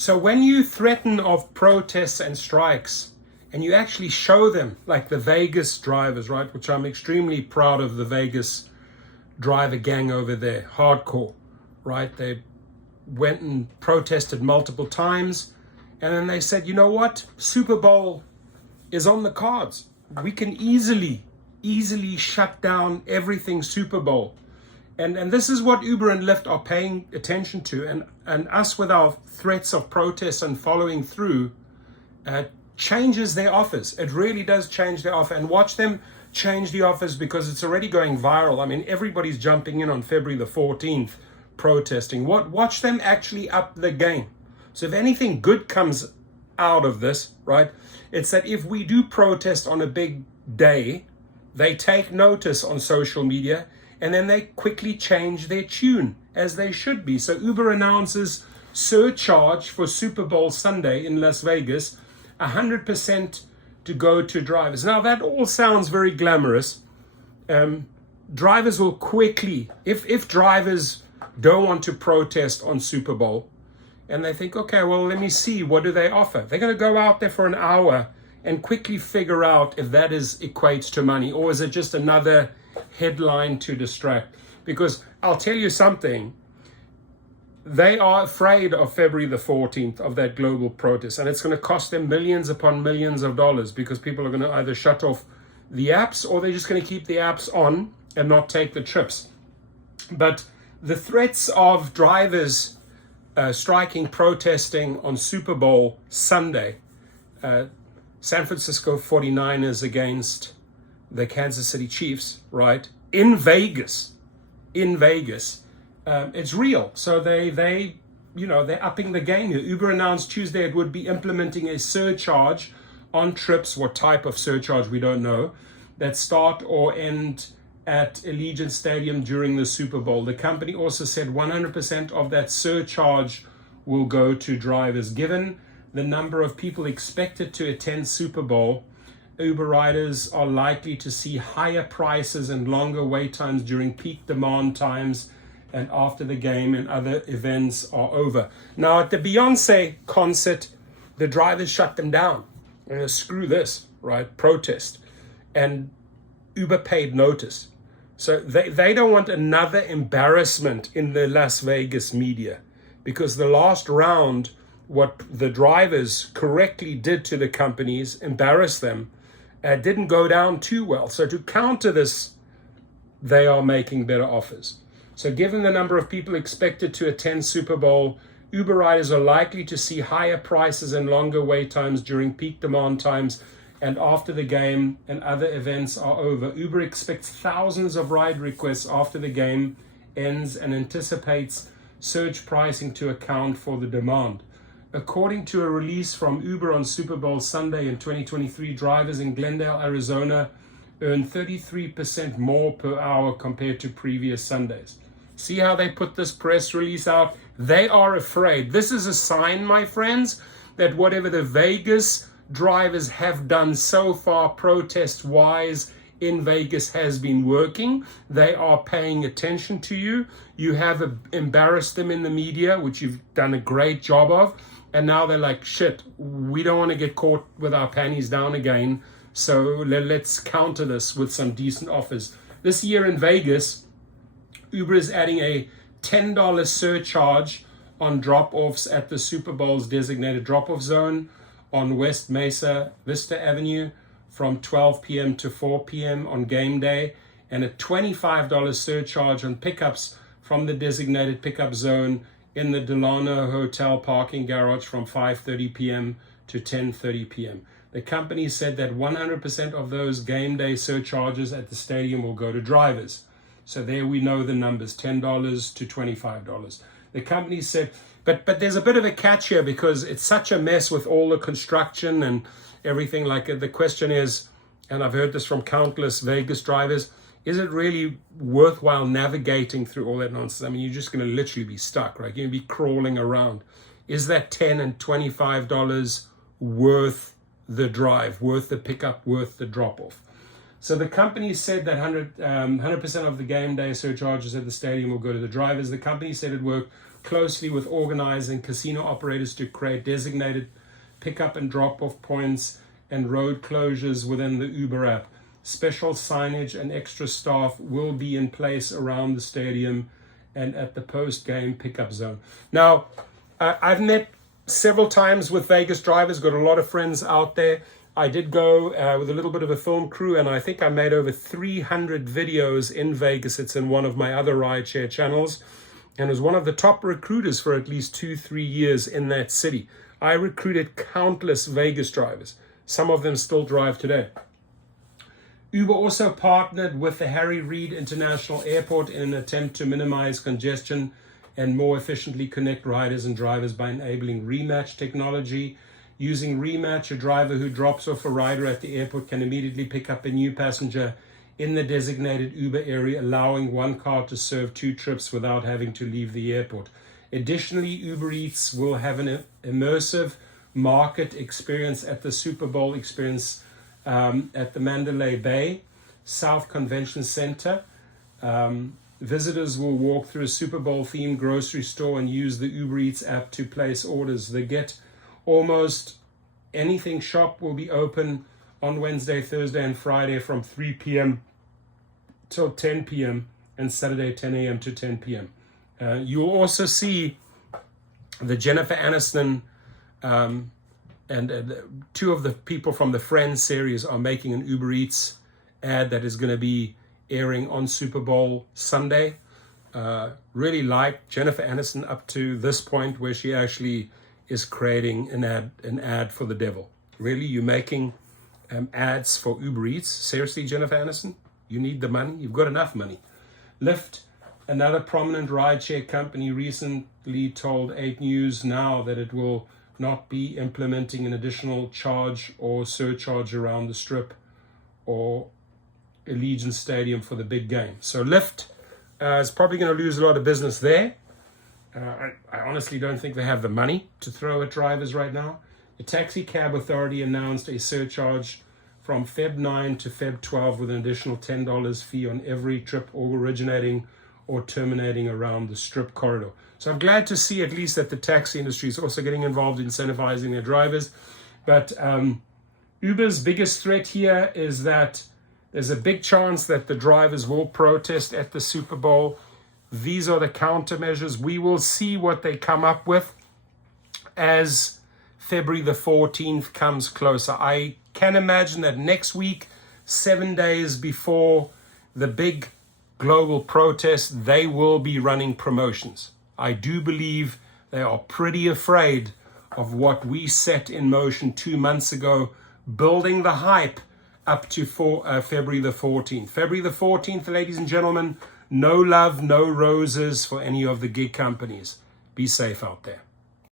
So when you threaten of protests and strikes, and you actually show them, like the Vegas drivers, right, which I'm extremely proud of, the Vegas driver gang over there, hardcore, right? They went and protested multiple times, and then they said, you know what, Super Bowl is on the cards. We can easily shut down everything Super Bowl. And this is what Uber and Lyft are paying attention to, and us with our threats of protests and following through changes their offers. It really does change their offer, and watch them change the offers because it's already going viral. I mean, everybody's jumping in on February the 14th protesting. Watch them actually up the game. So if anything good comes out of this, right, it's that if we do protest on a big day, they take notice on social media, and then they quickly change their tune, as they should be. So Uber announces surcharge for Super Bowl Sunday in Las Vegas, 100% to go to drivers. Now that all sounds very glamorous. Drivers will quickly, if drivers don't want to protest on Super Bowl, and they think, okay, well, let me see, what do they offer? They're going to go out there for an hour and quickly figure out if that equates to money, or is it just another headline to distract. Because I'll tell you something, they are afraid of February the 14th, of that global protest, and it's going to cost them millions upon millions of dollars, because people are going to either shut off the apps, or they're just going to keep the apps on and not take the trips. But the threats of drivers striking, protesting on Super Bowl Sunday, San Francisco 49ers against the Kansas City Chiefs, right? In Vegas, it's real. So they're upping the game here. Uber announced Tuesday it would be implementing a surcharge on trips. What type of surcharge, we don't know, that start or end at Allegiant Stadium during the Super Bowl. The company also said 100% of that surcharge will go to drivers. Given the number of people expected to attend Super Bowl, Uber riders are likely to see higher prices and longer wait times during peak demand times and after the game and other events are over. Now, at the Beyonce concert, the drivers shut them down. Screw this, right? Protest. And Uber paid notice. So they don't want another embarrassment in the Las Vegas media, because the last round, what the drivers correctly did to the companies, embarrassed them, didn't go down too well. So to counter this, they are making better offers. So given the number of people expected to attend Super Bowl, Uber riders are likely to see higher prices and longer wait times during peak demand times and after the game and other events are over. Uber expects thousands of ride requests after the game ends and anticipates surge pricing to account for the demand. According to a release from Uber on Super Bowl Sunday in 2023, drivers in Glendale, Arizona earned 33% more per hour compared to previous Sundays. See how they put this press release out? They are afraid. This is a sign, my friends, that whatever the Vegas drivers have done so far, protest-wise, in Vegas has been working. They are paying attention to you. You have embarrassed them in the media, which you've done a great job of. And now they're like, shit, we don't want to get caught with our panties down again. So let's counter this with some decent offers. This year in Vegas, Uber is adding a $10 surcharge on drop-offs at the Super Bowl's designated drop-off zone on West Mesa Vista Avenue from 12 p.m. to 4 p.m. on game day, and a $25 surcharge on pickups from the designated pickup zone in the Delano Hotel parking garage from 5:30 p.m. to 10:30 p.m. The company said that 100% of those game day surcharges at the stadium will go to drivers. So there we know the numbers, $10 to $25. The company said, but there's a bit of a catch here, because it's such a mess with all the construction and everything. Like, the question is, and I've heard this from countless Vegas drivers, is it really worthwhile navigating through all that nonsense? I mean, you're just going to literally be stuck, right? You're going to be crawling around. Is that $10 and $25 worth the drive, worth the pickup, worth the drop-off? So the company said that 100% of the game day surcharges at the stadium will go to the drivers. The company said it worked closely with organizing casino operators to create designated pickup and drop-off points and road closures within the Uber app. Special signage and extra staff will be in place around the stadium and at the post-game pickup zone. Now, I've met several times with Vegas drivers, got a lot of friends out there. I did go with a little bit of a film crew, and I think I made over 300 videos in Vegas. It's in one of my other rideshare channels, and was one of the top recruiters for at least 2-3 years in that city. I recruited countless Vegas drivers. Some of them still drive today. Uber also partnered with the Harry Reid International Airport in an attempt to minimize congestion and more efficiently connect riders and drivers by enabling rematch technology. Using rematch, a driver who drops off a rider at the airport can immediately pick up a new passenger in the designated Uber area, allowing one car to serve 2 trips without having to leave the airport. Additionally, Uber Eats will have an immersive market experience at the Super Bowl experience at the Mandalay Bay South Convention Center. Visitors will walk through a Super Bowl themed grocery store and use the Uber Eats app to place orders. The Get Almost Anything shop will be open on Wednesday, Thursday, and Friday from 3 p.m. till 10 p.m. and Saturday 10 a.m. to 10 p.m. You'll also see the Jennifer Aniston and 2 of the people from the Friends series are making an Uber Eats ad that is going to be airing on Super Bowl Sunday. Really like Jennifer Aniston up to this point where she actually is creating an ad for the devil. Really, you're making ads for Uber Eats? Seriously, Jennifer Aniston? You need the money? You've got enough money. Lyft, another prominent rideshare company, recently told 8 News Now that it will not be implementing an additional charge or surcharge around the Strip or Allegiant Stadium for the big game. So Lyft is probably going to lose a lot of business there. I honestly don't think they have the money to throw at drivers right now. The Taxi Cab Authority announced a surcharge from Feb 9 to Feb 12 with an additional $10 fee on every trip originating or terminating around the Strip corridor. So I'm glad to see at least that the taxi industry is also getting involved in incentivizing their drivers. But Uber's biggest threat here is that there's a big chance that the drivers will protest at the Super Bowl. These are the countermeasures. We will see what they come up with as February the 14th comes closer. I can imagine that next week, 7 days before the big global protest, they will be running promotions. I do believe they are pretty afraid of what we set in motion 2 months ago, building the hype up to February the 14th. February the 14th, ladies and gentlemen, no love, no roses for any of the gig companies. Be safe out there.